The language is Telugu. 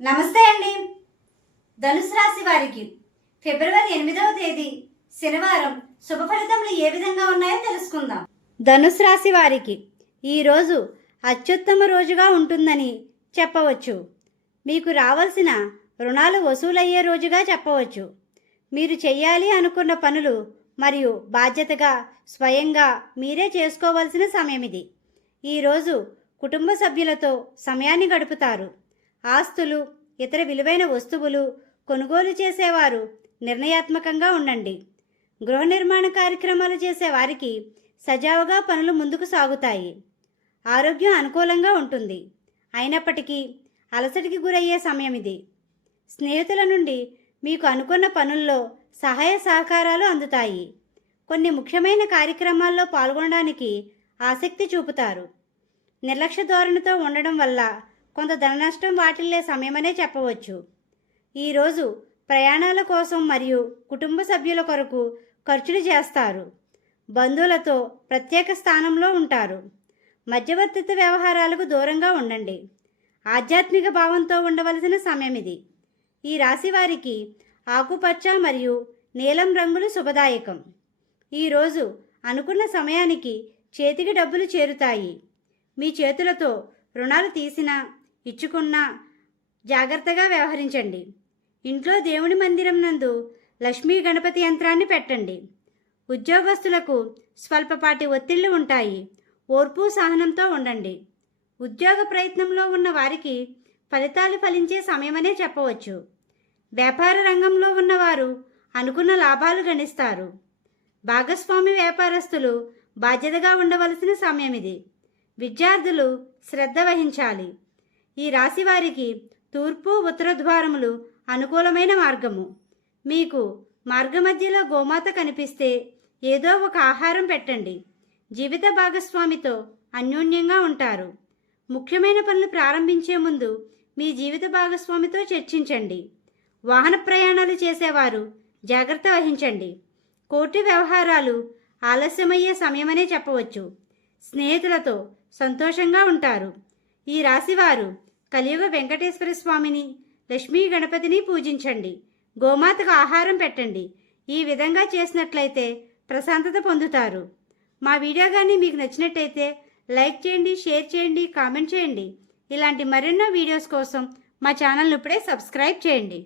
నమస్తే అండి. ధనుసు రాశి వారికి ఫిబ్రవరి ఎనిమిదవ తేదీ శనివారం శుభ ఫలితములు ఏ విధంగా ఉన్నాయో తెలుసుకుందాం. ధనుసు రాశి వారికి ఈరోజు అత్యుత్తమ రోజుగా ఉంటుందని చెప్పవచ్చు. మీకు రావాల్సిన రుణాలు వసూలయ్యే రోజుగా చెప్పవచ్చు. మీరు చేయాలి అనుకున్న పనులు మరియు బాధ్యతగా స్వయంగా మీరే చేసుకోవాల్సిన సమయం ఇది ఈరోజు కుటుంబ సభ్యులతో సమయాన్ని గడుపుతారు. ఆస్తులు ఇతర విలువైన వస్తువులు కొనుగోలు చేసేవారు నిర్ణయాత్మకంగా ఉండండి. గృహ నిర్మాణ కార్యక్రమాలు చేసే వారికి సజావుగా పనులు ముందుకు సాగుతాయి. ఆరోగ్యం అనుకూలంగా ఉంటుంది. అయినప్పటికీ అలసటికి గురయ్యే సమయం ఇది. స్నేహితుల నుండి మీకు అనుకున్న పనుల్లో సహాయ సహకారాలు అందుతాయి. కొన్ని ముఖ్యమైన కార్యక్రమాల్లో పాల్గొనడానికి ఆసక్తి చూపుతారు. నిర్లక్ష్య ధోరణితో ఉండడం వల్ల కొంత ధననష్టం వాటిల్లే సమయమనే చెప్పవచ్చు. ఈరోజు ప్రయాణాల కోసం మరియు కుటుంబ సభ్యుల కొరకు ఖర్చులు చేస్తారు. బంధువులతో ప్రత్యేక స్థానంలో ఉంటారు. మధ్యవర్తిత్వ వ్యవహారాలకు దూరంగా ఉండండి. ఆధ్యాత్మిక భావంతో ఉండవలసిన సమయం ఇది. ఈ రాశి వారికి ఆకుపచ్చ మరియు నీలం రంగులు శుభదాయకం. ఈరోజు అనుకున్న సమయానికి చేతికి డబ్బులు చేరుతాయి. మీ చేతులతో రుణాలు తీసినా ఇచ్చుకున్నా జాగ్రత్తగా వ్యవహరించండి. ఇంట్లో దేవుని మందిరం నందు లక్ష్మీ గణపతి యంత్రాన్ని పెట్టండి. ఉద్యోగస్తులకు స్వల్పపాటి ఒత్తిళ్ళు ఉంటాయి. ఓర్పు సహనంతో ఉండండి. ఉద్యోగ ప్రయత్నంలో ఉన్న వారికి ఫలితాలు ఫలించే సమయమనే చెప్పవచ్చు. వ్యాపార రంగంలో ఉన్నవారు అనుకున్న లాభాలు గణిస్తారు. భాగస్వామి వ్యాపారస్తులు బాధ్యతగా ఉండవలసిన సమయం ఇది విద్యార్థులు శ్రద్ధ వహించాలి. ఈ రాశి వారికి తూర్పు ఉత్తర ద్వారములు అనుకూలమైన మార్గము. మీకు మార్గమధ్యలో గోమాత కనిపిస్తే ఏదో ఒక ఆహారం పెట్టండి. జీవిత భాగస్వామితో అన్యోన్యంగా ఉంటారు. ముఖ్యమైన పనులు ప్రారంభించే ముందు మీ జీవిత భాగస్వామితో చర్చించండి. వాహన ప్రయాణాలు చేసేవారు జాగ్రత్త వహించండి. కోటి వ్యవహారాలు ఆలస్యమయ్యే సమయమనే చెప్పవచ్చు. స్నేహితులతో సంతోషంగా ఉంటారు. ఈ రాశివారు కలియుగ వెంకటేశ్వర స్వామిని లక్ష్మీ గణపతిని పూజించండి. గోమాతకు ఆహారం పెట్టండి. ఈ విధంగా చేసినట్లయితే ప్రశాంతత పొందుతారు. మా వీడియో కానీ మీకు నచ్చినట్టయితే లైక్ చేయండి షేర్ చేయండి కామెంట్ చేయండి. ఇలాంటి మరెన్నో వీడియోస్ కోసం మా ఛానల్ను ఇప్పుడే సబ్స్క్రైబ్ చేయండి.